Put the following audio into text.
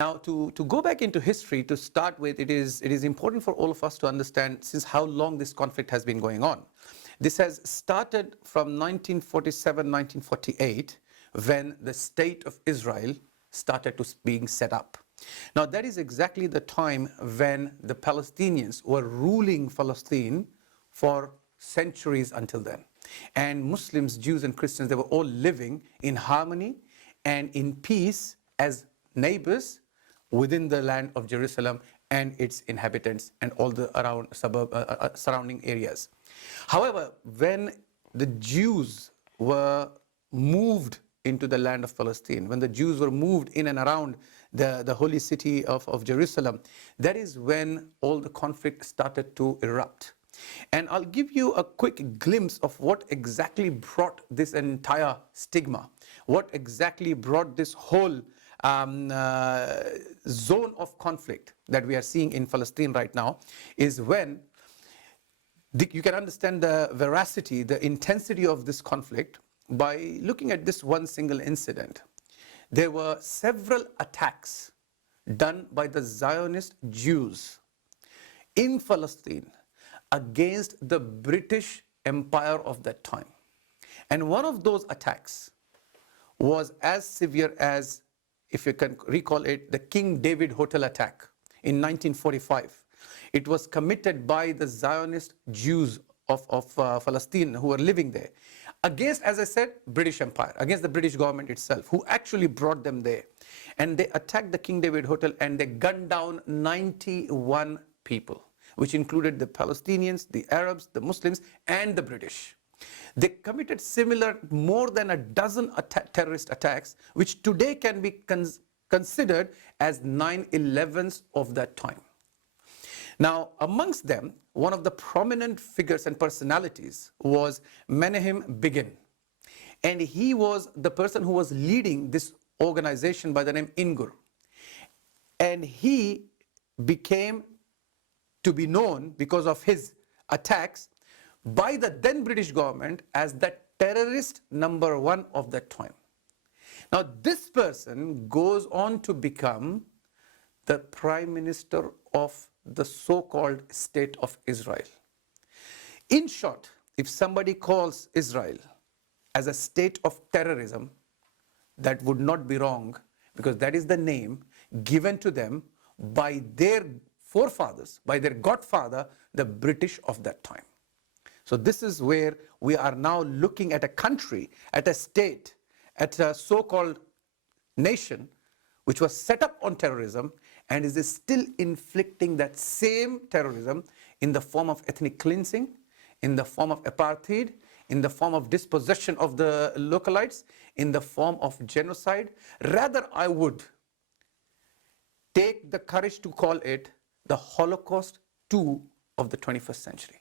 Now, to go back into history, to start with, it is important for all of us to understand since how long this conflict has been going on. This has started from 1947, 1948, when the state of Israel started to being set up. Now, that is exactly the time when the Palestinians were ruling Palestine for centuries until then. And Muslims, Jews, and Christians, they were all living in harmony and in peace as neighbors within the land of Jerusalem and its inhabitants and all the around surrounding areas. However, when the Jews were moved into the land of Palestine, when the Jews were moved in and around the holy city of Jerusalem, that is when all the conflict started to erupt. And I'll give you a quick glimpse of what exactly brought this entire stigma, what exactly brought this whole zone of conflict that we are seeing in Palestine right now, is when you can understand the veracity, the intensity of this conflict by looking at this one single incident. There were several attacks done by the Zionist Jews in Palestine against the British Empire of that time. And one of those attacks was as severe as, if you can recall it, the King David Hotel attack in 1945. It was committed by the Zionist Jews of Palestine who were living there against, as I said, British Empire, against the British government itself, who actually brought them there. And they attacked the King David Hotel and they gunned down 91 people, which included the Palestinians, the Arabs, the Muslims, and the British. They committed similar, more than a dozen terrorist attacks, which today can be considered as 9/11s of that time. Now, amongst them, one of the prominent figures and personalities was Menahem Begin. And he was the person who was leading this organization by the name Ingur. And he became to be known, because of his attacks, by the then British government as the terrorist number one of that time. Now, this person goes on to become the Prime Minister of the so-called State of Israel. In short, if somebody calls Israel as a state of terrorism, that would not be wrong, because that is the name given to them by their forefathers, by their godfather, the British of that time. So this is where we are now looking at a country, at a state, at a so-called nation, which was set up on terrorism and is still inflicting that same terrorism in the form of ethnic cleansing, in the form of apartheid, in the form of dispossession of the localites, in the form of genocide. Rather, I would take the courage to call it the Holocaust 2 of the 21st century.